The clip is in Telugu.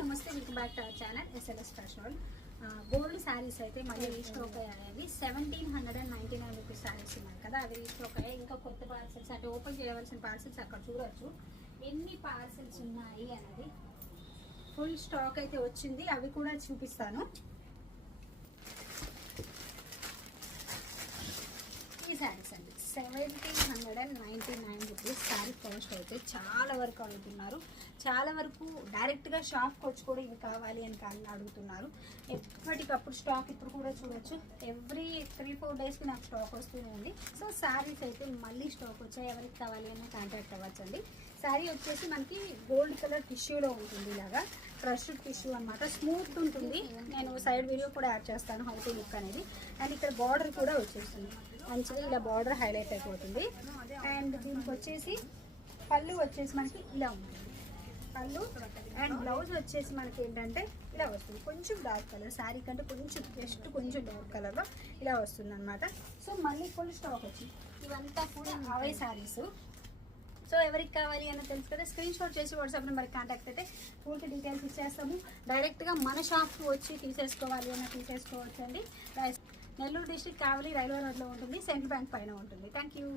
నమస్తే welcome back to our channel SLS fashion gold saris అయితే మళ్ళీ రీస్టాక్ అయ్యాయి seventeen hundred and ninety nine rupees saris ఉన్నాయి కదా అవి రీస్టాక్ అయ్యాయి. ఇంకా కొత్త పార్సెల్స్ అంటే ఓపెన్ చేయవలసిన పార్సెల్స్ అక్కడ చూడొచ్చు. ఎన్ని పార్సెల్స్ ఉన్నాయి అనేది ఫుల్ స్టాక్ అయితే వచ్చింది అవి కూడా చూపిస్తాను. శారీస్ అండి. Seventeen hundred and ninety nine rupees sari cost అయితే చాలా వరకు అడుగుతున్నారు. చాలా వరకు డైరెక్ట్గా షాప్కి వచ్చి కూడా ఇవి కావాలి అని కానీ అడుగుతున్నారు. ఎప్పటికప్పుడు స్టాక్ ఇప్పుడు కూడా చూడొచ్చు. ఎవ్రీ త్రీ ఫోర్ డేస్కి నాకు స్టాక్ వస్తూనే ఉంది. సో శారీస్ అయితే మళ్ళీ స్టాక్ వచ్చాయి. ఎవరికి కావాలి అని కాంటాక్ట్ అవ్వచ్చండి. శారీ వచ్చేసి మనకి గోల్డ్ కలర్ టిష్యూలో ఉంటుంది ఇలాగా క్రష్డ్ టిష్యూ అనమాట స్మూత్ ఉంటుంది. నేను సైడ్ వీడియో కూడా యాడ్ చేస్తాను హౌ టు లుక్ అనేది. అండ్ ఇక్కడ బార్డర్ కూడా వచ్చేస్తుంది. మంచిగా ఇలా బార్డర్ హైలైట్ అయిపోతుంది. అండ్ దీనికి వచ్చేసి పళ్ళు వచ్చేసి మనకి ఇలా ఉంటుంది. పళ్ళు అండ్ బ్లౌజ్ వచ్చేసి మనకి ఏంటంటే ఇలా వస్తుంది. కొంచెం డార్క్ కలర్ శారీ కంటే కొంచెం జస్ట్ కొంచెం డార్క్ కలర్లో ఇలా వస్తుంది అనమాట సో మళ్ళీ ఫుల్ స్టాక్ వచ్చింది ఇవంతా కూడా అవే శారీస్ సో ఎవరికి కావాలి అని తెలుసు కదా. స్క్రీన్ షాట్ చేసి వాట్సాప్ నెంబర్కి కాంటాక్ట్ అయితే పూర్తి డీటెయిల్స్ ఇచ్చేస్తాము. డైరెక్ట్గా మన షాప్కి వచ్చి తీసేసుకోవాలి అన్న తీసేసుకోవచ్చు అండి నెల్లూరు డిస్ట్రిక్ట్ కావలి రైల్వే రోడ్లో ఉంటుంది సెంట్రల్ బ్యాంక్ పైన ఉంటుంది. Thank you